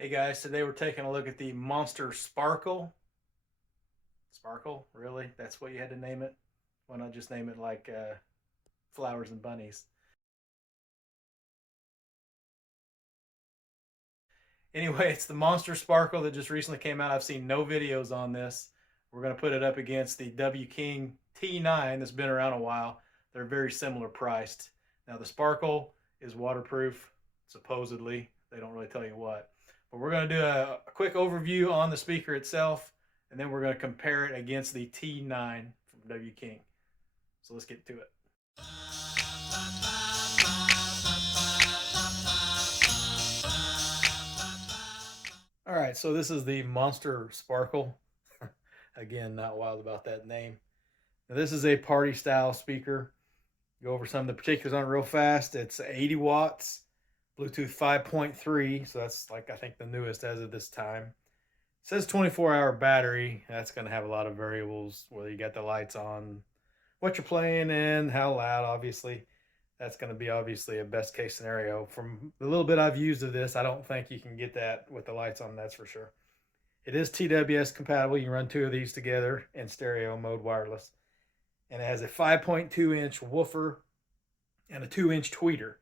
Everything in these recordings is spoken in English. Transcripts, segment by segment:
Hey guys, today we're taking a look at the Monster Sparkle. Sparkle? Really? That's what you had to name it? Why not just name it like Flowers and Bunnies? Anyway, it's the Monster Sparkle that just recently came out. I've seen no videos on this. We're going to put it up against the W King T9 that's been around a while. They're very similar priced. Now the Sparkle is waterproof, supposedly. They don't really tell you what. But we're going to do a quick overview on the speaker itself, and then we're going to compare it against the T9 from W King. So let's get to it. All right, so this is the Monster Sparkle. Again, not wild about that name. Now, this is a party style speaker. Go over some of the particulars on it real fast. It's 80 watts, Bluetooth 5.3, so that's like I think the newest as of this time. It says 24-hour battery. That's going to have a lot of variables, whether you got the lights on, what you're playing in, how loud, obviously. That's going to be obviously a best case scenario. From the little bit I've used of this, I don't think you can get that with the lights on, that's for sure. It is TWS compatible. You can run two of these together in stereo mode wireless. And it has a 5.2-inch woofer and a 2-inch tweeter.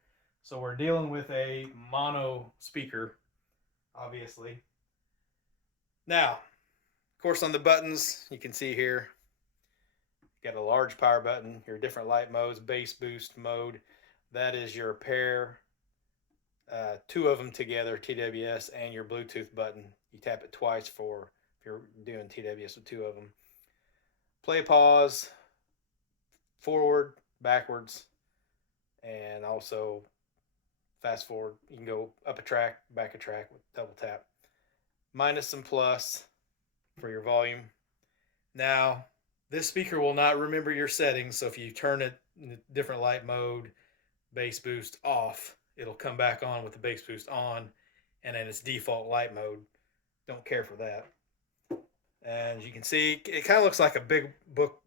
So we're dealing with a mono speaker, obviously. Now, of course, on the buttons, you can see here, you got a large power button, your different light modes, bass boost mode. That is your pair, two of them together, TWS, and your Bluetooth button. You tap it twice for if you're doing TWS with two of them. Play, pause, forward, backwards, and also fast forward. You can go up a track, back a track with double tap. Minus and plus for your volume. Now, this speaker will not remember your settings, so if you turn it in a different light mode, bass boost off, it'll come back on with the bass boost on, and then its default light mode. Don't care for that. And you can see, it kind of looks like a big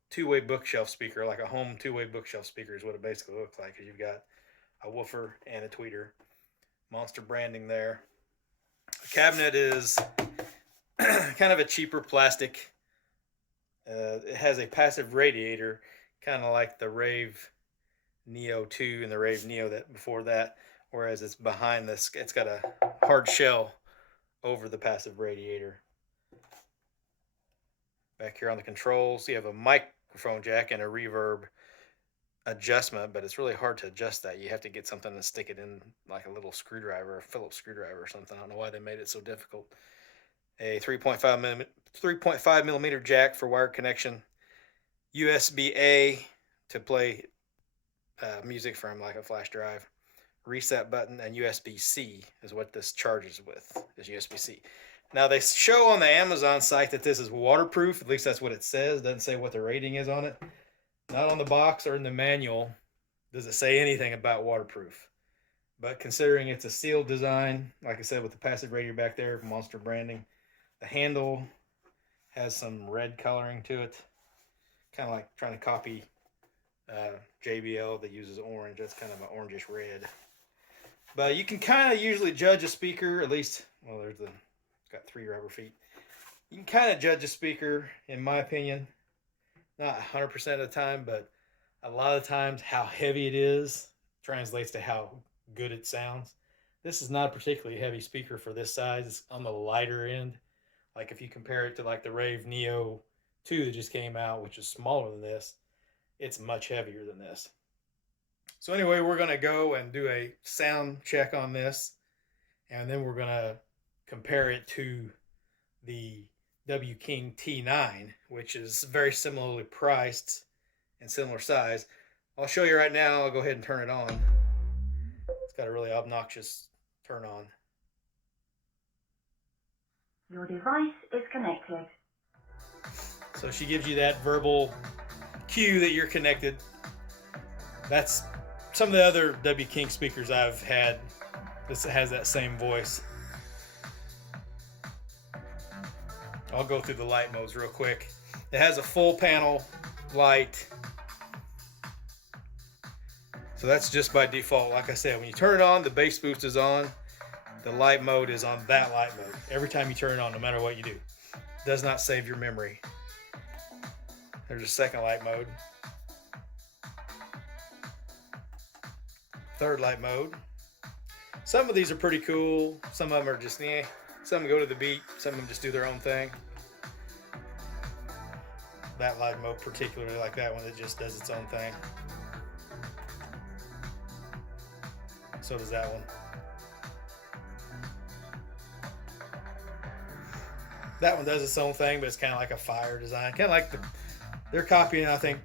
two-way bookshelf speaker, like a home two-way bookshelf speaker is what it basically looks like, because you've got a woofer and a tweeter. Monster branding there. The cabinet is kind of a cheaper plastic. It has a passive radiator, kind of like the Rave Neo 2 and the Rave Neo that before that, whereas it's behind this, it's got a hard shell over the passive radiator. Back here on the controls, you have a microphone jack and a reverb adjustment, but it's really hard to adjust that. You have to get something to stick it in, like a little screwdriver, a Phillips screwdriver or something. I don't know why they made it so difficult. A 3.5 millimeter jack for wired connection, USB-A to play music from like a flash drive, reset button, and USB-C is what this charges with, is USB-C. Now they show on the Amazon site that this is waterproof, at least that's what it says. It doesn't say what the rating is on it. Not on the box or in the manual does it say anything about waterproof. But considering it's a sealed design, like I said, with the passive radiator back there, Monster branding, the handle has some red coloring to it, kind of like trying to copy JBL that uses orange. That's kind of an orangish red. But you can kind of usually judge a speaker, at least, well, it's got 3 rubber feet. You can kind of judge a speaker, in my opinion, not 100% of the time, but a lot of times how heavy it is translates to how good it sounds. This is not a particularly heavy speaker for this size. It's on the lighter end. Like if you compare it to like the Rave Neo 2 that just came out, which is smaller than this, it's much heavier than this. So anyway, we're going to go and do a sound check on this, and then we're going to compare it to the W King T9, which is very similarly priced and similar size. I'll show you right now. I'll go ahead and turn it on. It's got a really obnoxious turn on. Your device is connected. So she gives you that verbal cue that you're connected. That's some of the other W King speakers I've had. This has that same voice. I'll go through the light modes real quick. It has a full panel light. So that's just by default. Like I said, when you turn it on, the bass boost is on. the light mode is on that light mode every time you turn it on, no matter what you do. It does not save your memory. There's a second light mode. Third light mode. Some of these are pretty cool. Some of them are just eh. Some of them go to the beat. Some of them just do their own thing. That light mode particularly like that one, it just does its own thing. So does that one. That one does its own thing, but it's kind of like a fire design. Kind of like they're copying, I think,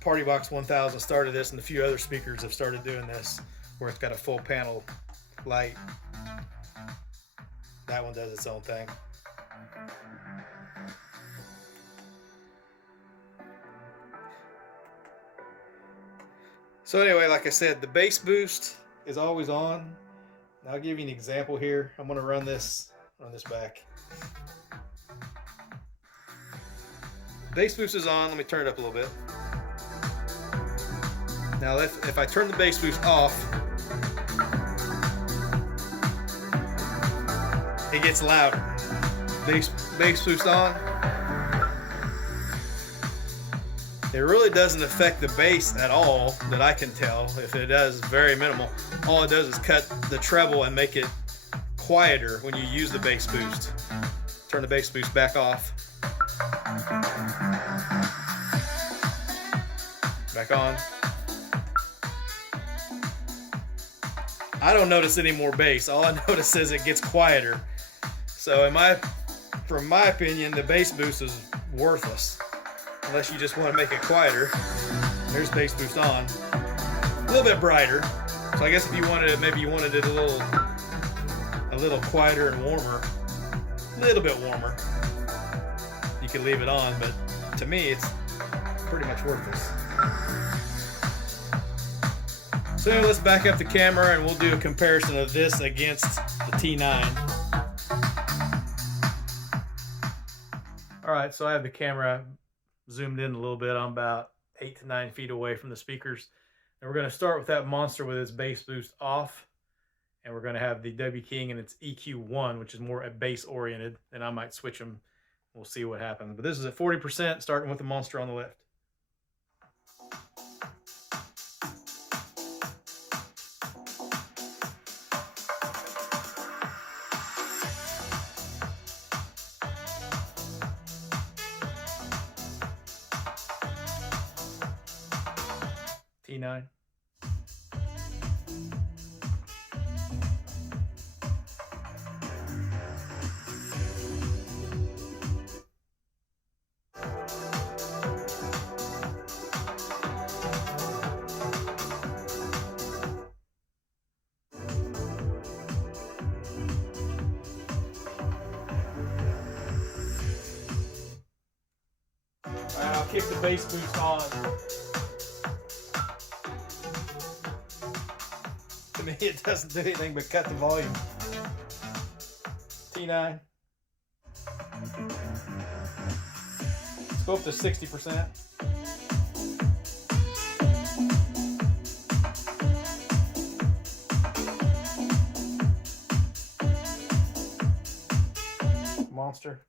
Party Box 1000 started this, and a few other speakers have started doing this, where it's got a full panel light. That one does its own thing. So anyway, like I said, the bass boost is always on. Now I'll give you an example here. I'm going to run this back. Bass boost is on. Let me turn it up a little bit. Now if I turn the bass boost off, it gets louder. Bass boost on. It really doesn't affect the bass at all that I can tell. If it does, very minimal. All it does is cut the treble and make it quieter when you use the bass boost. Turn the bass boost back off. Back on. I don't notice any more bass. All I notice is it gets quieter. So from my opinion, the bass boost is worthless. Unless you just want to make it quieter. There's bass boost on. A little bit brighter. So I guess if you wanted it, maybe you wanted it a little quieter and warmer. A little bit warmer. You could leave it on, but to me it's pretty much worthless. So anyway, let's back up the camera and we'll do a comparison of this against the T9. Alright, so I have the camera zoomed in a little bit. I'm about 8 to 9 feet away from the speakers. And we're going to start with that monster with its bass boost off. And we're going to have the W King and its EQ1, which is more bass oriented. And I might switch them. We'll see what happens. But this is at 40%, starting with the monster on the left. T9. I'll kick the bass boost on. To me, it doesn't do anything but cut the volume. T9. Let's go up to 60%. Monster.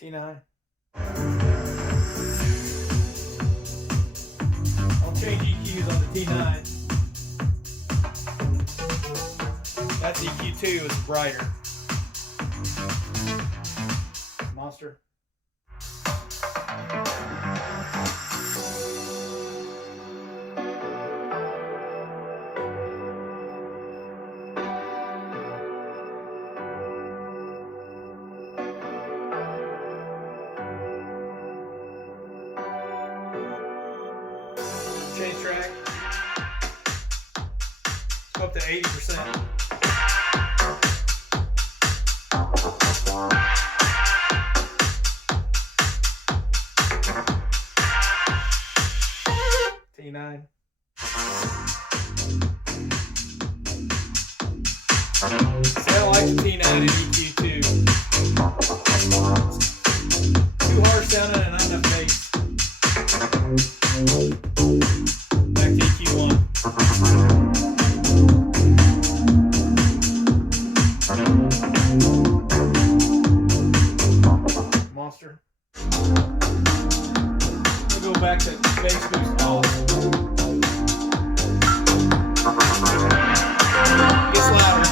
T9. I'll change EQs on the T9. That's EQ2, it's brighter. Monster. Change track. Go up to 80%. T9. an EQ too. Too harsh sounding and not enough bass. Back to EQ1. Monster. We'll go back to bass boost off. Gets louder.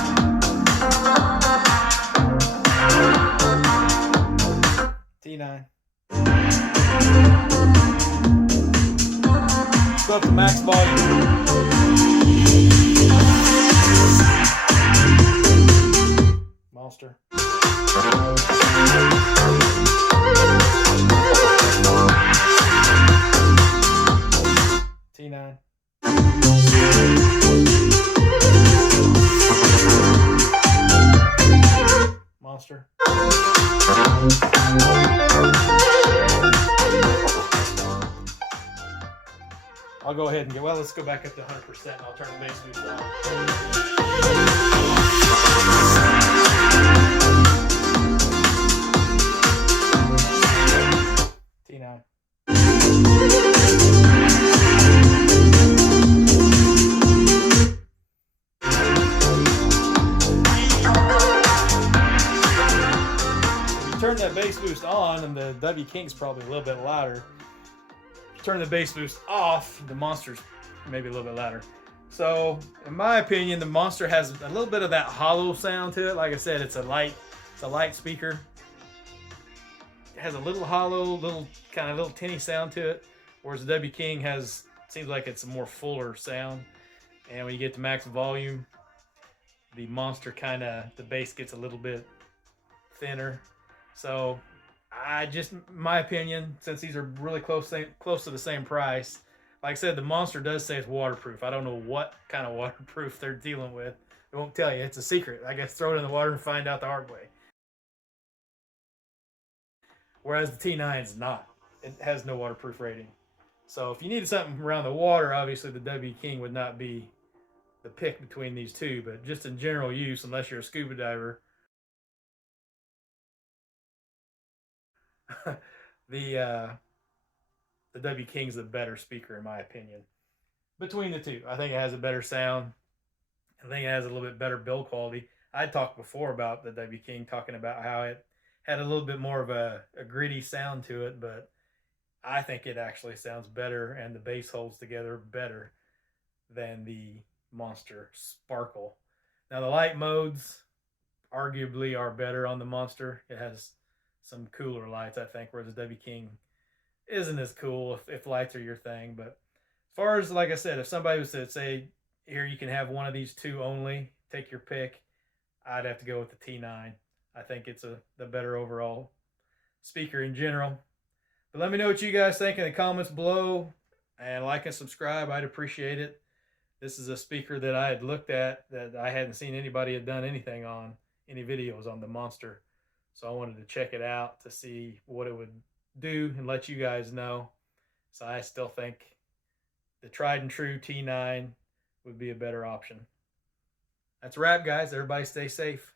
T9. Go up to max volume. Monster. T9. Monster. I'll go ahead and get, well, let's go back up to 100% and I'll turn the bass boost on. T9. Turn that bass boost on, and the W King's probably a little bit louder. Turn the bass boost off, the Monster's maybe a little bit louder. So, in my opinion, the Monster has a little bit of that hollow sound to it. Like I said, it's a light speaker. It has a little hollow, little tinny sound to it, whereas the W King seems like it's a more fuller sound. And when you get to max volume, the Monster the bass gets a little bit thinner. So, my opinion, since these are really close to the same price, like I said, the Monster does say it's waterproof. I don't know what kind of waterproof they're dealing with. They won't tell you. It's a secret. I guess throw it in the water and find out the hard way. Whereas the T9 is not. It has no waterproof rating. So if you needed something around the water, obviously the W King would not be the pick between these two. But just in general use, unless you're a scuba diver, the W King's the better speaker in my opinion. Between the two, I think it has a better sound. I think it has a little bit better build quality. I talked before about the W King, talking about how it had a little bit more of a gritty sound to it, but I think it actually sounds better and the bass holds together better than the Monster Sparkle. Now the light modes arguably are better on the Monster. It has some cooler lights, I think, whereas the W King isn't as cool if lights are your thing. But as far as, like I said, if somebody was to say, here, you can have one of these two only, take your pick, I'd have to go with the T9. I think it's the better overall speaker in general. But let me know what you guys think in the comments below, and like and subscribe. I'd appreciate it. This is a speaker that I had looked at that I hadn't seen anybody had done anything on, any videos on the Monster. So I wanted to check it out to see what it would do and let you guys know. So I still think the tried and true T9 would be a better option. That's a wrap, guys. Everybody stay safe.